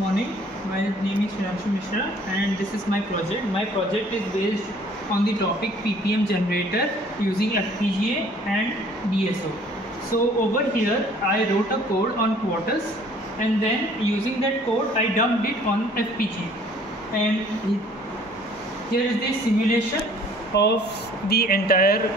morning. My name is Mishra and this is my project. My project is based on the topic PPM generator using FPGA and DSO. So over here I wrote a code on Quartus and then using that code I dumped it on FPGA. And here is the simulation of the entire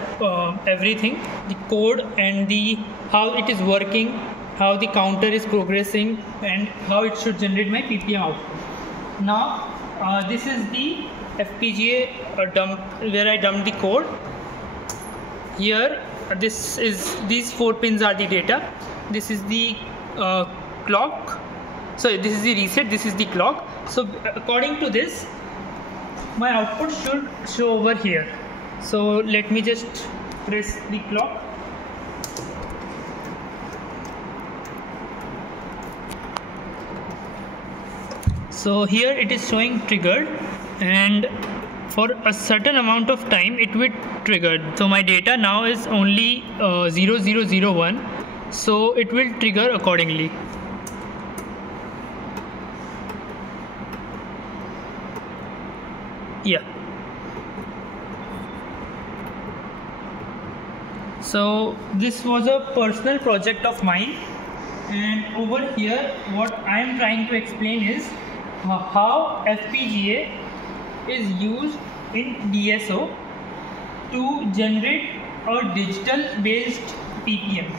everything, the code and the how it is working, how the counter is progressing and how it should generate my PPM output. Now this is the FPGA dump where I dumped the code. Here these 4 pins are the data. This is the clock. So this is the reset, this is the clock. So according to this my output should show over here. So let me just press the clock. So here it is showing triggered, and for a certain amount of time it will trigger. So my data now is only 0001, so it will trigger accordingly. Yeah. So this was a personal project of mine, and over here what I am trying to explain is how FPGA is used in DSO to generate a digital based PPM.